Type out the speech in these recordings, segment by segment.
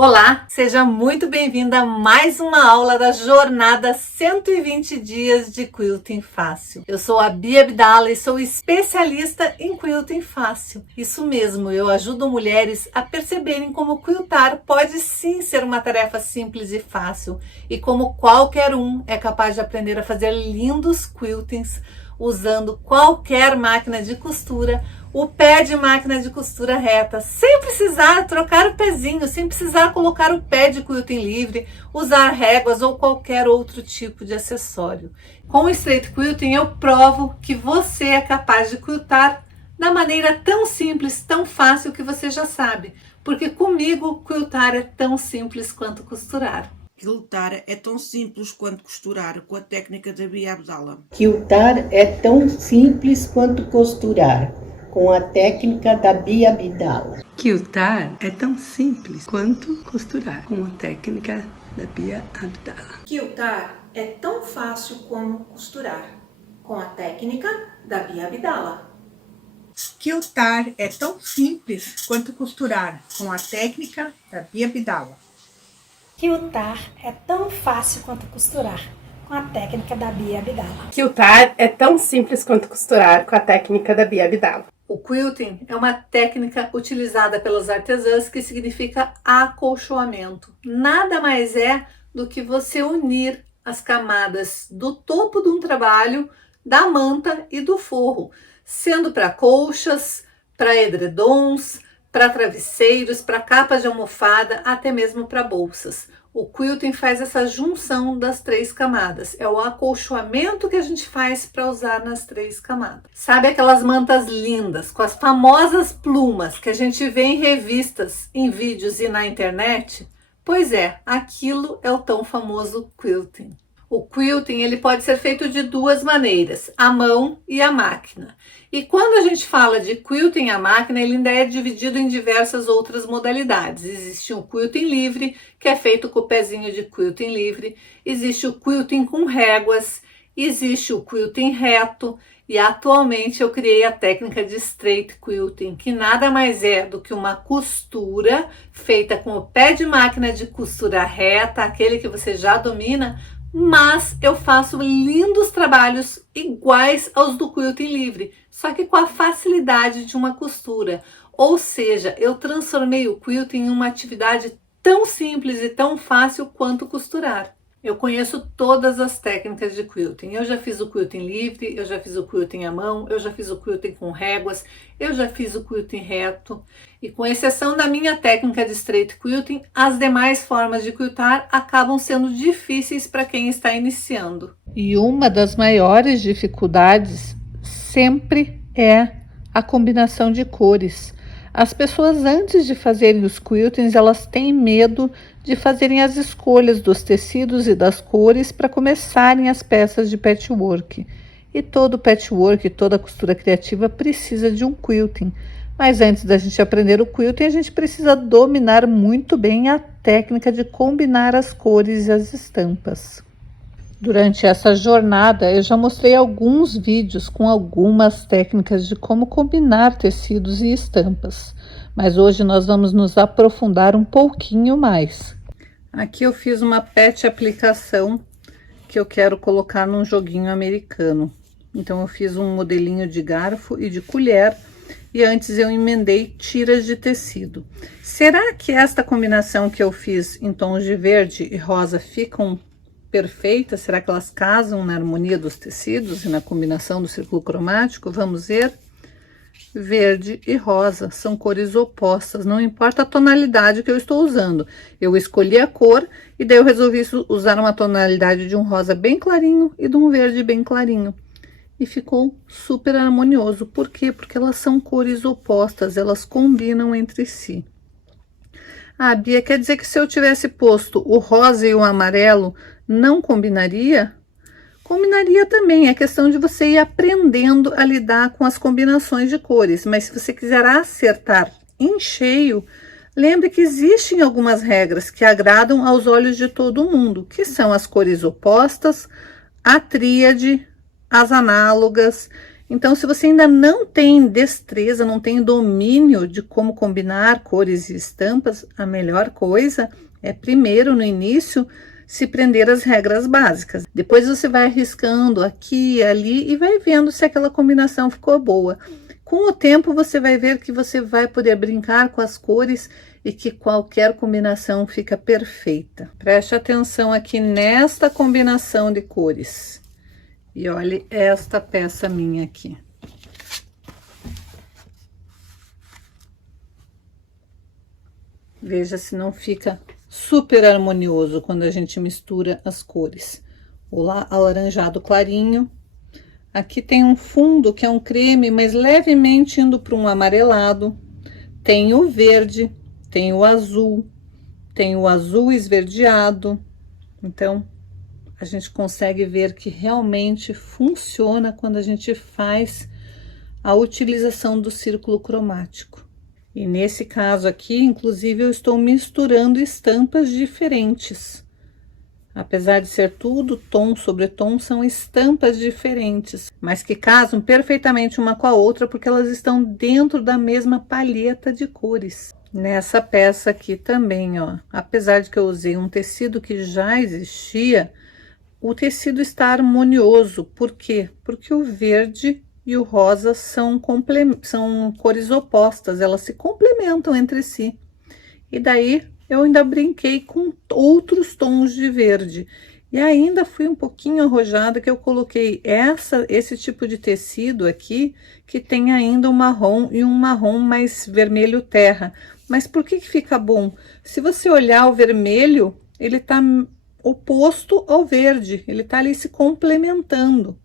Olá, seja muito bem-vinda a mais uma aula da jornada 120 dias de Quilting Fácil. Eu sou a Bia Abdala e sou especialista em Quilting Fácil. Isso mesmo, eu ajudo mulheres a perceberem como quiltar pode sim ser uma tarefa simples e fácil e como qualquer um é capaz de aprender a fazer lindos quiltings usando qualquer máquina de costura, o pé de máquina de costura reta, sem precisar trocar o pezinho, sem precisar colocar o pé de quilting livre, usar réguas ou qualquer outro tipo de acessório. Com o Straight Quilting eu provo que você é capaz de quiltar da maneira tão simples, tão fácil que você já sabe, porque comigo quiltar é tão simples quanto costurar. Quiltar é tão simples quanto costurar, com a técnica da Bia Abdala. Quiltar é tão simples quanto costurar, com a técnica da Bia Abdala. Quiltar é tão simples quanto costurar, com a técnica da Bia Abdala. Quiltar é tão fácil como costurar, com a técnica da Bia Abdala. Quiltar é tão simples quanto costurar, com a técnica da Bia Abdala. Quiltar é tão fácil quanto costurar, com a técnica da Bia Abdala. Quiltar é tão simples quanto costurar, com a técnica da Bia Abdala. O quilting é uma técnica utilizada pelas artesãs que significa acolchoamento. Nada mais é do que você unir as camadas do topo de um trabalho, da manta e do forro, sendo para colchas, para edredons, para travesseiros, para capas de almofada, até mesmo para bolsas. O quilting faz essa junção das três camadas. É o acolchoamento que a gente faz para usar nas três camadas. Sabe aquelas mantas lindas, com as famosas plumas que a gente vê em revistas, em vídeos e na internet? Pois é, aquilo é o tão famoso quilting. O quilting ele pode ser feito de duas maneiras, a mão e a máquina. E quando a gente fala de quilting à máquina, ele ainda é dividido em diversas outras modalidades. Existe o quilting livre, que é feito com o pezinho de quilting livre. Existe o quilting com réguas. Existe o quilting reto. E atualmente eu criei a técnica de straight quilting, que nada mais é do que uma costura feita com o pé de máquina de costura reta, aquele que você já domina, mas eu faço lindos trabalhos iguais aos do quilting livre, só que com a facilidade de uma costura. Ou seja, eu transformei o quilting em uma atividade tão simples e tão fácil quanto costurar. Eu conheço todas as técnicas de quilting. Eu já fiz o quilting livre, eu já fiz o quilting à mão, eu já fiz o quilting com réguas, eu já fiz o quilting reto. E com exceção da minha técnica de straight quilting, as demais formas de quiltar acabam sendo difíceis para quem está iniciando. E uma das maiores dificuldades sempre é a combinação de cores. As pessoas, antes de fazerem os quiltings, elas têm medo de fazerem as escolhas dos tecidos e das cores para começarem as peças de patchwork. E todo patchwork, toda costura criativa precisa de um quilting. Mas antes da gente aprender o quilting, a gente precisa dominar muito bem a técnica de combinar as cores e as estampas. Durante essa jornada, eu já mostrei alguns vídeos com algumas técnicas de como combinar tecidos e estampas, mas hoje nós vamos nos aprofundar um pouquinho mais. Aqui eu fiz uma patch aplicação que eu quero colocar num joguinho americano. Então eu fiz um modelinho de garfo e de colher e antes eu emendei tiras de tecido. Será que esta combinação que eu fiz em tons de verde e rosa ficam perfeitas? Será que elas casam na harmonia dos tecidos e na combinação do círculo cromático? Vamos ver. Verde e rosa são cores opostas, não importa a tonalidade que eu estou usando. Eu escolhi a cor e daí eu resolvi usar uma tonalidade de um rosa bem clarinho e de um verde bem clarinho. E ficou super harmonioso. Por quê? Porque elas são cores opostas, elas combinam entre si. Ah, Bia, quer dizer que se eu tivesse posto o rosa e o amarelo, não combinaria? Combinaria também, é questão de você ir aprendendo a lidar com as combinações de cores, mas se você quiser acertar em cheio, lembre que existem algumas regras que agradam aos olhos de todo mundo, que são as cores opostas, a tríade, as análogas Então, se você ainda não tem destreza, não tem domínio de como combinar cores e estampas, a melhor coisa é primeiro, no início, se prender às regras básicas. Depois você vai arriscando aqui e ali e vai vendo se aquela combinação ficou boa. Com o tempo você vai ver que você vai poder brincar com as cores e que qualquer combinação fica perfeita. Preste atenção aqui nesta combinação de cores. E olhe esta peça minha aqui. Veja se não fica super harmonioso quando a gente mistura as cores. O alaranjado clarinho. Aqui tem um fundo que é um creme, mas levemente indo para um amarelado. Tem o verde, tem o azul esverdeado. Então, a gente consegue ver que realmente funciona quando a gente faz a utilização do círculo cromático. E nesse caso aqui, inclusive, eu estou misturando estampas diferentes. Apesar de ser tudo tom sobre tom, são estampas diferentes, mas que casam perfeitamente uma com a outra, porque elas estão dentro da mesma palheta de cores. Nessa peça aqui também, ó, apesar de que eu usei um tecido que já existia, o tecido está harmonioso. Por quê? Porque o verde e o rosa são cores opostas, elas se complementam entre si. E daí eu ainda brinquei com outros tons de verde. E ainda fui um pouquinho arrojada que eu coloquei esse tipo de tecido aqui, que tem ainda um marrom e um marrom mais vermelho terra. Mas por que que fica bom? Se você olhar o vermelho, ele tá oposto ao verde, ele tá ali se complementando.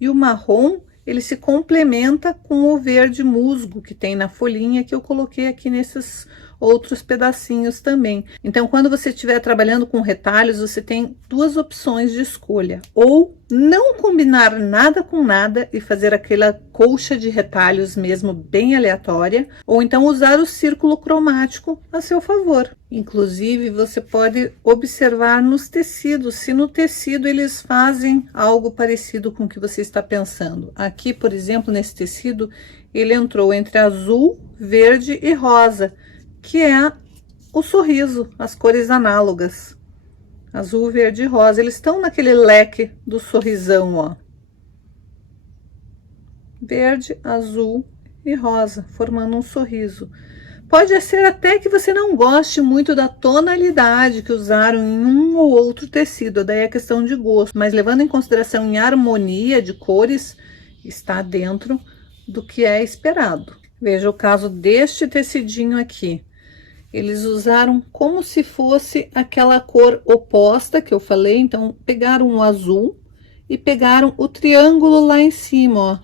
E o marrom, ele se complementa com o verde musgo que tem na folhinha que eu coloquei aqui nesses outros pedacinhos também. Então, quando você estiver trabalhando com retalhos, você tem duas opções de escolha: ou não combinar nada com nada e fazer aquela colcha de retalhos mesmo bem aleatória, ou então usar o círculo cromático a seu favor. Inclusive, você pode observar nos tecidos, se no tecido eles fazem algo parecido com o que você está pensando. Aqui, por exemplo, nesse tecido, ele entrou entre azul, verde e rosa, que é o sorriso, as cores análogas. Azul, verde e rosa, eles estão naquele leque do sorrisão, ó. Verde, azul e rosa, formando um sorriso. Pode ser até que você não goste muito da tonalidade que usaram em um ou outro tecido, daí é questão de gosto, mas levando em consideração em harmonia de cores, está dentro do que é esperado. Veja o caso deste tecidinho aqui. Eles usaram como se fosse aquela cor oposta que eu falei, então pegaram o azul e pegaram o triângulo lá em cima, ó.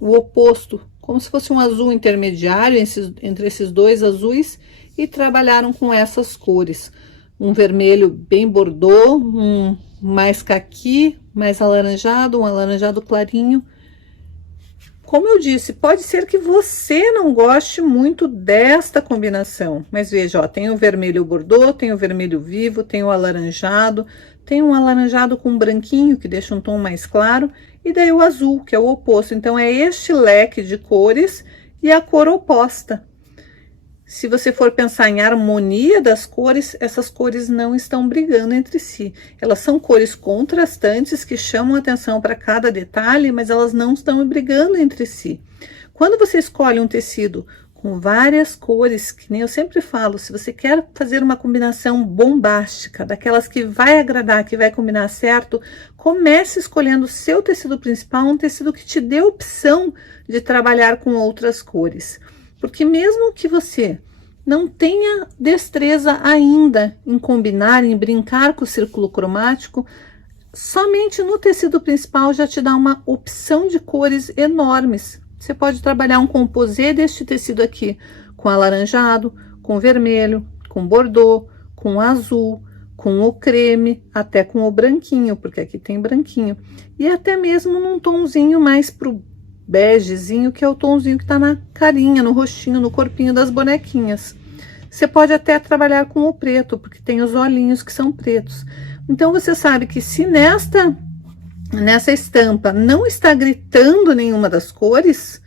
O oposto, como se fosse um azul intermediário entre esses dois azuis, e trabalharam com essas cores. Um vermelho bem bordô, um mais caqui, mais alaranjado, um alaranjado clarinho. Como eu disse, pode ser que você não goste muito desta combinação, mas veja, ó, tem o vermelho bordô, tem o vermelho vivo, tem o alaranjado, tem um alaranjado com branquinho, que deixa um tom mais claro, e daí o azul, que é o oposto. Então, é este leque de cores e a cor oposta. Se você for pensar em harmonia das cores, essas cores não estão brigando entre si. Elas são cores contrastantes que chamam atenção para cada detalhe, mas elas não estão brigando entre si. Quando você escolhe um tecido com várias cores, que nem eu sempre falo, se você quer fazer uma combinação bombástica, daquelas que vai agradar, que vai combinar certo, comece escolhendo o seu tecido principal, um tecido que te dê opção de trabalhar com outras cores. Porque mesmo que você não tenha destreza ainda em combinar, em brincar com o círculo cromático, somente no tecido principal já te dá uma opção de cores enormes. Você pode trabalhar um composê deste tecido aqui, com alaranjado, com vermelho, com bordô, com azul, com o creme, até com o branquinho, porque aqui tem branquinho. E até mesmo num tomzinho mais pro begezinho, que é o tomzinho que tá na carinha, no rostinho, no corpinho das bonequinhas. Você pode até trabalhar com o preto, porque tem os olhinhos que são pretos. Então, você sabe que se nessa estampa não está gritando nenhuma das cores,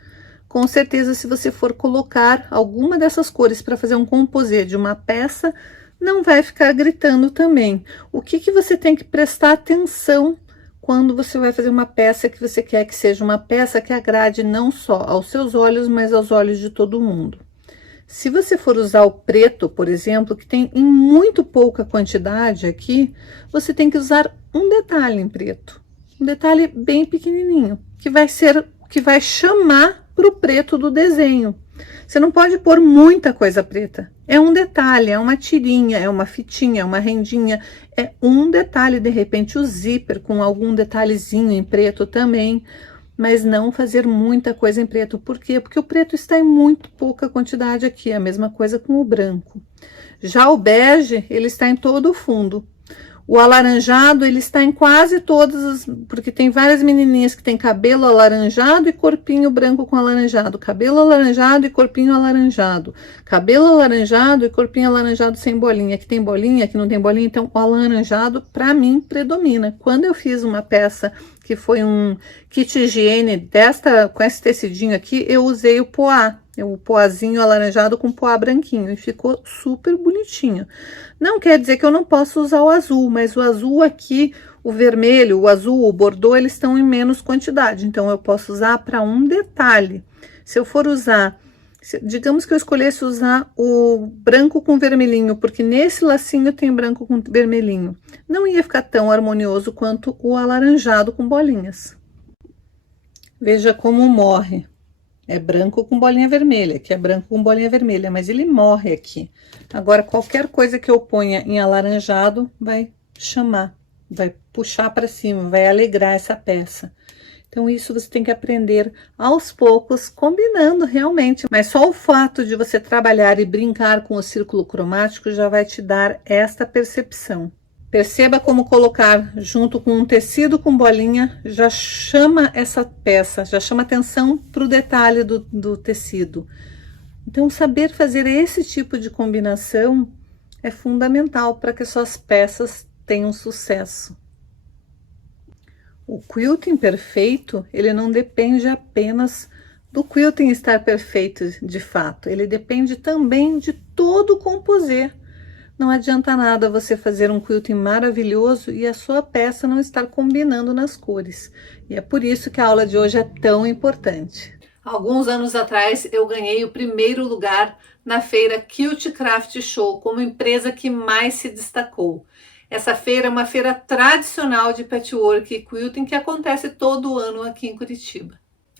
com certeza se você for colocar alguma dessas cores para fazer um composê de uma peça, não vai ficar gritando também. O que você tem que prestar atenção quando você vai fazer uma peça que você quer que seja uma peça que agrade não só aos seus olhos, mas aos olhos de todo mundo. Se você for usar o preto, por exemplo, que tem em muito pouca quantidade aqui, você tem que usar um detalhe em preto. Um detalhe bem pequenininho, que vai chamar para o preto do desenho. Você não pode pôr muita coisa preta. É um detalhe, é uma tirinha, é uma fitinha, é uma rendinha, é um detalhe, de repente o zíper com algum detalhezinho em preto também, mas não fazer muita coisa em preto. Por quê? Porque o preto está em muito pouca quantidade aqui, a mesma coisa com o branco. Já o bege, ele está em todo o fundo. O alaranjado, ele está em quase todas porque tem várias menininhas que tem cabelo alaranjado e corpinho branco com alaranjado, cabelo alaranjado e corpinho alaranjado, cabelo alaranjado e corpinho alaranjado sem bolinha, aqui tem bolinha, aqui não tem bolinha, então o alaranjado, para mim, predomina. Quando eu fiz uma peça que foi um kit higiene com esse tecidinho aqui, eu usei o poazinho alaranjado com poá branquinho, e ficou super bonitinho. Não quer dizer que eu não possa usar o azul, mas o azul aqui, o vermelho, o azul, o bordô, eles estão em menos quantidade, então eu posso usar para um detalhe. Se eu for usar, digamos que eu escolhesse usar o branco com vermelhinho, porque nesse lacinho tem branco com vermelhinho, não ia ficar tão harmonioso quanto o alaranjado com bolinhas. Veja como morre. É branco com bolinha vermelha, que é branco com bolinha vermelha, mas ele morre aqui. Agora, qualquer coisa que eu ponha em alaranjado vai chamar, vai puxar para cima, vai alegrar essa peça. Então, isso você tem que aprender aos poucos, combinando realmente. Mas só o fato de você trabalhar e brincar com o círculo cromático já vai te dar esta percepção. Perceba como colocar junto com um tecido com bolinha já chama essa peça, já chama atenção para o detalhe do tecido. Então, saber fazer esse tipo de combinação é fundamental para que suas peças tenham sucesso. O quilting perfeito, ele não depende apenas do quilting estar perfeito de fato, ele depende também de todo o composê. Não adianta nada você fazer um quilting maravilhoso e a sua peça não estar combinando nas cores. E é por isso que a aula de hoje é tão importante. Alguns anos atrás eu ganhei o primeiro lugar na feira Quilt Craft Show como empresa que mais se destacou. Essa feira é uma feira tradicional de patchwork e quilting que acontece todo ano aqui em Curitiba.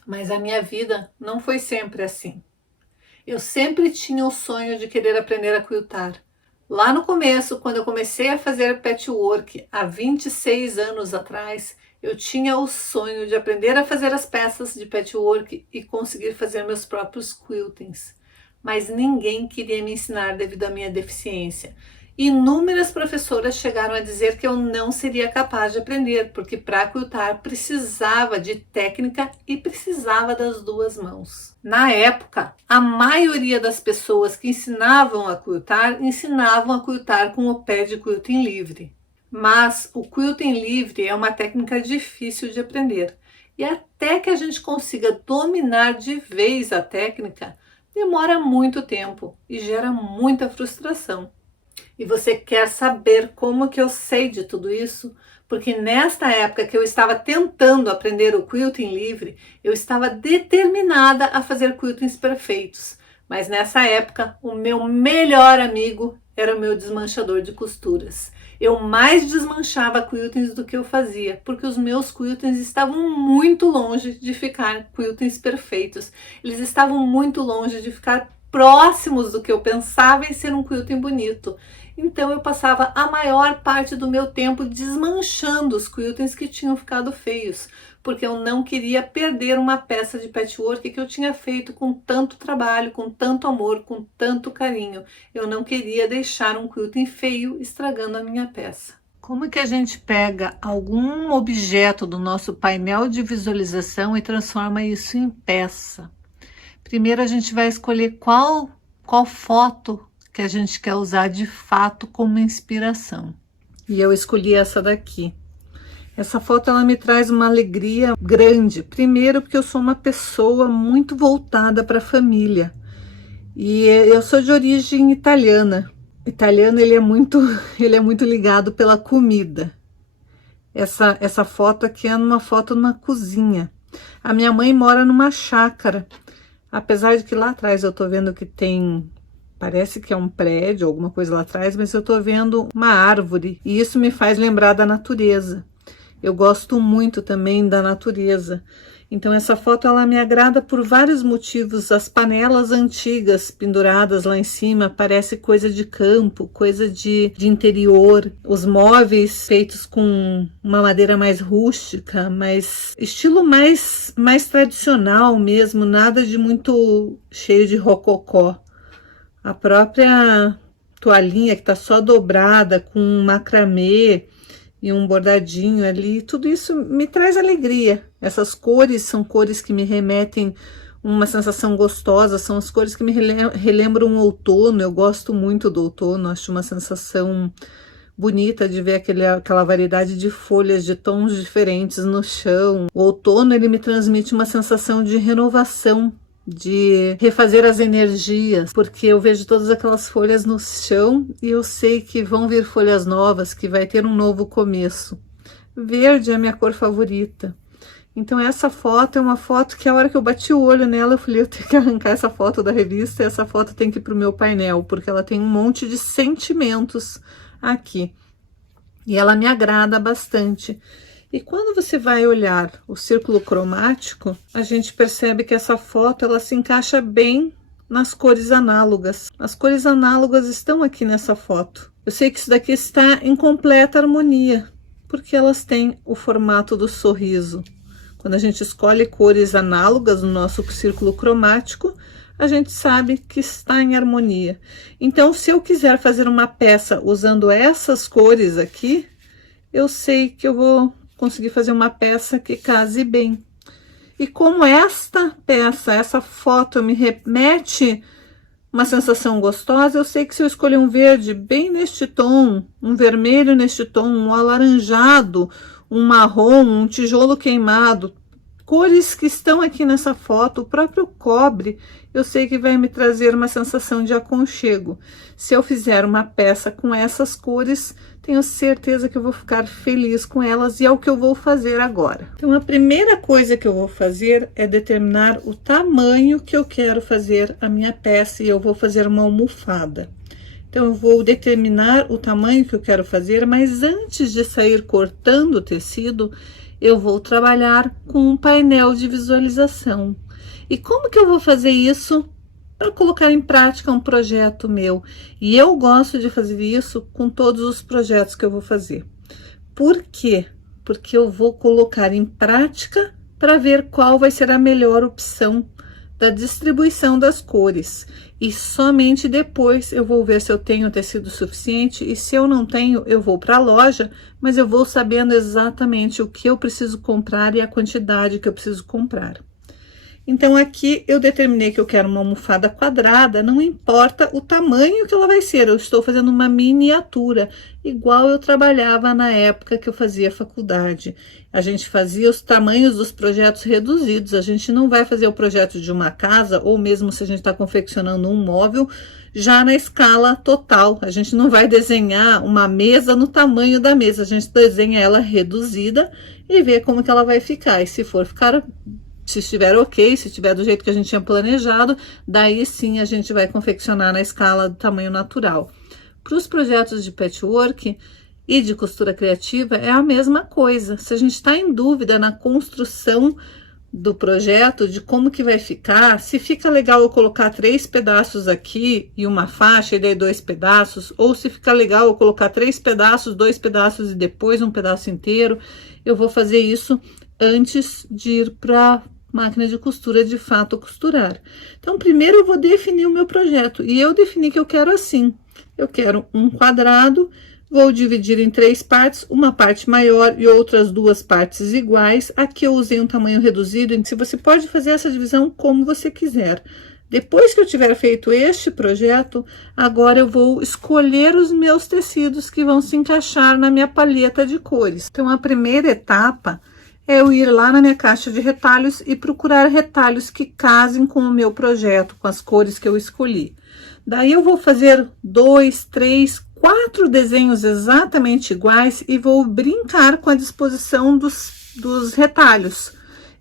Mas a minha vida não foi sempre assim. Eu sempre tinha o sonho de querer aprender a quiltar. Lá no começo, quando eu comecei a fazer patchwork há 26 anos atrás, eu tinha o sonho de aprender a fazer as peças de patchwork e conseguir fazer meus próprios quiltings. Mas ninguém queria me ensinar devido à minha deficiência. Inúmeras professoras chegaram a dizer que eu não seria capaz de aprender, porque para quiltar precisava de técnica e precisava das duas mãos. Na época, a maioria das pessoas que ensinavam a quiltar com o pé de quilting livre. Mas o quilting livre é uma técnica difícil de aprender. E até que a gente consiga dominar de vez a técnica, demora muito tempo e gera muita frustração. E você quer saber como que eu sei de tudo isso? Porque nesta época que eu estava tentando aprender o quilting livre, eu estava determinada a fazer quiltings perfeitos. Mas nessa época, o meu melhor amigo era o meu desmanchador de costuras. Eu mais desmanchava quiltings do que eu fazia, porque os meus quiltings estavam muito longe de ficar quiltings perfeitos. Eles estavam muito longe de ficar próximos do que eu pensava em ser um quilting bonito. Então eu passava a maior parte do meu tempo desmanchando os quiltings que tinham ficado feios, porque eu não queria perder uma peça de patchwork que eu tinha feito com tanto trabalho, com tanto amor, com tanto carinho. Eu não queria deixar um quilting feio estragando a minha peça. Como que a gente pega algum objeto do nosso painel de visualização e transforma isso em peça? Primeiro a gente vai escolher qual foto que a gente quer usar de fato como inspiração. E eu escolhi essa daqui. Essa foto ela me traz uma alegria grande. Primeiro porque eu sou uma pessoa muito voltada para a família. E eu sou de origem italiana. Italiano ele é muito ligado pela comida. Essa foto aqui é uma foto numa cozinha. A minha mãe mora numa chácara. Apesar de que lá atrás eu tô vendo que tem, parece que é um prédio, alguma coisa lá atrás, mas eu tô vendo uma árvore. E isso me faz lembrar da natureza. Eu gosto muito também da natureza. Então essa foto ela me agrada por vários motivos. As panelas antigas penduradas lá em cima parece coisa de campo, coisa de interior. Os móveis feitos com uma madeira mais rústica, mais estilo mais tradicional mesmo, nada de muito cheio de rococó. A própria toalhinha que está só dobrada com um macramê e um bordadinho ali, tudo isso me traz alegria. Essas cores são cores que me remetem uma sensação gostosa, são as cores que me relembram o outono. Eu gosto muito do outono, acho uma sensação bonita de ver aquela variedade de folhas de tons diferentes no chão. O outono ele me transmite uma sensação de renovação, de refazer as energias, porque eu vejo todas aquelas folhas no chão e eu sei que vão vir folhas novas, que vai ter um novo começo. Verde é a minha cor favorita. Então essa foto é uma foto que a hora que eu bati o olho nela, eu falei, eu tenho que arrancar essa foto da revista e essa foto tem que ir para o meu painel, porque ela tem um monte de sentimentos aqui. E ela me agrada bastante. E quando você vai olhar o círculo cromático, a gente percebe que essa foto ela se encaixa bem nas cores análogas. As cores análogas estão aqui nessa foto. Eu sei que isso daqui está em completa harmonia, porque elas têm o formato do sorriso. Quando a gente escolhe cores análogas no nosso círculo cromático, a gente sabe que está em harmonia. Então, se eu quiser fazer uma peça usando essas cores aqui, eu sei que eu vou conseguir fazer uma peça que case bem. E como esta peça, essa foto me remete uma sensação gostosa, eu sei que se eu escolher um verde bem neste tom, um vermelho neste tom, um alaranjado, um marrom, um tijolo queimado, cores que estão aqui nessa foto, o próprio cobre, eu sei que vai me trazer uma sensação de aconchego. Se eu fizer uma peça com essas cores, tenho certeza que eu vou ficar feliz com elas e é o que eu vou fazer agora. Então, a primeira coisa que eu vou fazer é determinar o tamanho que eu quero fazer a minha peça e eu vou fazer uma almofada. Então, eu vou determinar o tamanho que eu quero fazer, mas antes de sair cortando o tecido, eu vou trabalhar com um painel de visualização. E como que eu vou fazer isso para colocar em prática um projeto meu? E eu gosto de fazer isso com todos os projetos que eu vou fazer. Por quê? Porque eu vou colocar em prática para ver qual vai ser a melhor opção da distribuição das cores. E somente depois eu vou ver se eu tenho tecido suficiente e se eu não tenho, eu vou para a loja, mas eu vou sabendo exatamente o que eu preciso comprar e a quantidade que eu preciso comprar. Então, aqui eu determinei que eu quero uma almofada quadrada, não importa o tamanho que ela vai ser, eu estou fazendo uma miniatura, igual eu trabalhava na época que eu fazia faculdade. A gente fazia os tamanhos dos projetos reduzidos, a gente não vai fazer o projeto de uma casa, ou mesmo se a gente está confeccionando um móvel, já na escala total. A gente não vai desenhar uma mesa no tamanho da mesa, a gente desenha ela reduzida e vê como que ela vai ficar. E se estiver ok, se estiver do jeito que a gente tinha planejado, daí sim a gente vai confeccionar na escala do tamanho natural. Para os projetos de patchwork e de costura criativa é a mesma coisa. Se a gente está em dúvida na construção do projeto, de como que vai ficar, se fica legal eu colocar 3 pedaços aqui e uma faixa e daí 2 pedaços, ou se fica legal eu colocar 3 pedaços, 2 pedaços e depois um pedaço inteiro, eu vou fazer isso antes de ir para máquina de costura de fato costurar. Então, primeiro eu vou definir o meu projeto e eu defini que eu quero assim. Eu quero um quadrado, vou dividir em 3 partes, uma parte maior e outras 2 partes iguais. Aqui eu usei um tamanho reduzido, se você pode fazer essa divisão como você quiser. Depois que eu tiver feito este projeto, agora eu vou escolher os meus tecidos que vão se encaixar na minha palheta de cores. Então, a primeira etapa é eu ir lá na minha caixa de retalhos e procurar retalhos que casem com o meu projeto, com as cores que eu escolhi. Daí eu vou fazer 2, 3, 4 desenhos exatamente iguais e vou brincar com a disposição dos retalhos.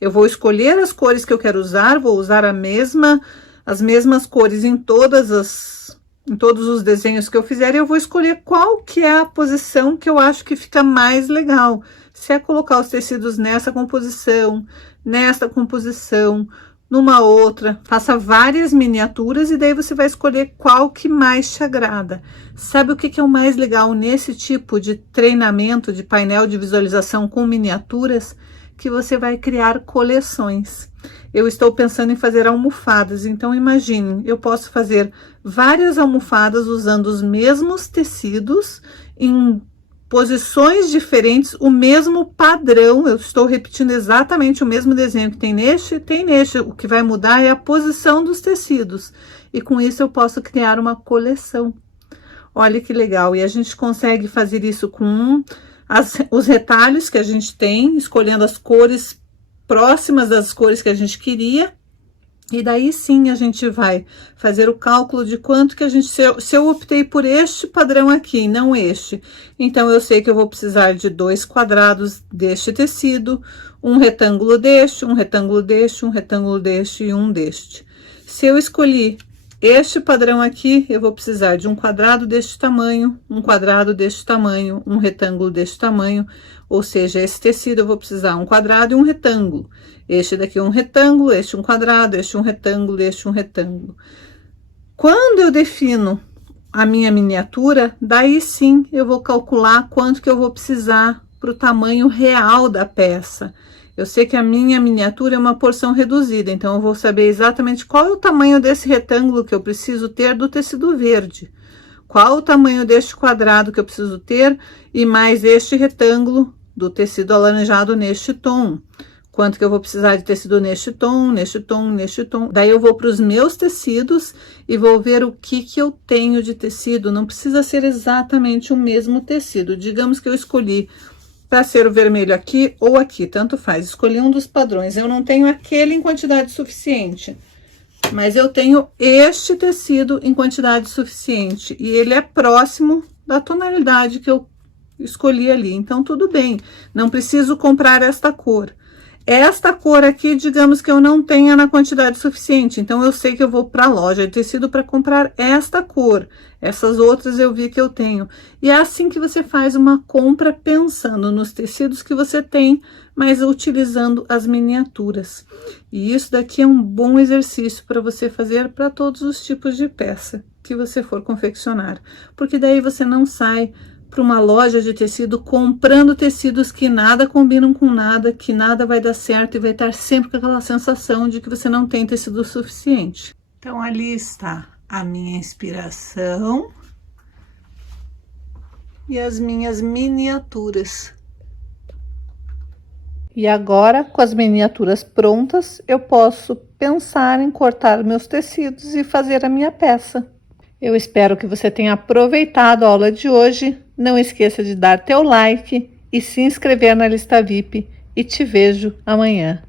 Eu vou escolher as cores que eu quero usar, vou usar as mesmas cores em todos os desenhos que eu fizer, e eu vou escolher qual que é a posição que eu acho que fica mais legal. Se é colocar os tecidos nessa composição, numa outra, faça várias miniaturas e daí você vai escolher qual que mais te agrada. Sabe o que é o mais legal nesse tipo de treinamento de painel de visualização com miniaturas? Que você vai criar coleções. Eu estou pensando em fazer almofadas, então imagine, eu posso fazer várias almofadas usando os mesmos tecidos em posições diferentes, o mesmo padrão. Eu estou repetindo exatamente o mesmo desenho que tem neste. O que vai mudar é a posição dos tecidos. E com isso eu posso criar uma coleção. Olha que legal. E a gente consegue fazer isso com os retalhos que a gente tem, escolhendo as cores próximas das cores que a gente queria. E daí sim a gente vai fazer o cálculo de quanto que a gente... Se eu optei por este padrão aqui, não este, então eu sei que eu vou precisar de 2 quadrados deste tecido, um retângulo deste, um retângulo deste, um retângulo deste e um deste. Se eu escolhi este padrão aqui, eu vou precisar de um quadrado deste tamanho, um quadrado deste tamanho, um retângulo deste tamanho, ou seja, esse tecido eu vou precisar um quadrado e um retângulo. Este daqui é um retângulo, este um quadrado, este um retângulo, este um retângulo. Quando eu defino a minha miniatura, daí sim eu vou calcular quanto que eu vou precisar para o tamanho real da peça. Eu sei que a minha miniatura é uma porção reduzida, então eu vou saber exatamente qual é o tamanho desse retângulo que eu preciso ter do tecido verde. Qual o tamanho deste quadrado que eu preciso ter e mais este retângulo do tecido alaranjado neste tom. Quanto que eu vou precisar de tecido neste tom, neste tom, neste tom. Daí eu vou para os meus tecidos e vou ver o que eu tenho de tecido. Não precisa ser exatamente o mesmo tecido. Digamos que eu escolhi para ser o vermelho aqui ou aqui, tanto faz. Escolhi um dos padrões. Eu não tenho aquele em quantidade suficiente, mas eu tenho este tecido em quantidade suficiente. E ele é próximo da tonalidade que eu escolhi ali. Então, tudo bem. Não preciso comprar esta cor. Esta cor aqui, digamos que eu não tenha na quantidade suficiente, então eu sei que eu vou para a loja de tecido para comprar esta cor. Essas outras eu vi que eu tenho. E é assim que você faz uma compra pensando nos tecidos que você tem, mas utilizando as miniaturas. E isso daqui é um bom exercício para você fazer para todos os tipos de peça que você for confeccionar, porque daí você não sai para uma loja de tecido comprando tecidos que nada combinam com nada, que nada vai dar certo e vai estar sempre com aquela sensação de que você não tem tecido suficiente. Então, ali está a minha inspiração e as minhas miniaturas. E agora, com as miniaturas prontas, eu posso pensar em cortar meus tecidos e fazer a minha peça. Eu espero que você tenha aproveitado a aula de hoje. Não esqueça de dar teu like e se inscrever na lista VIP. E te vejo amanhã.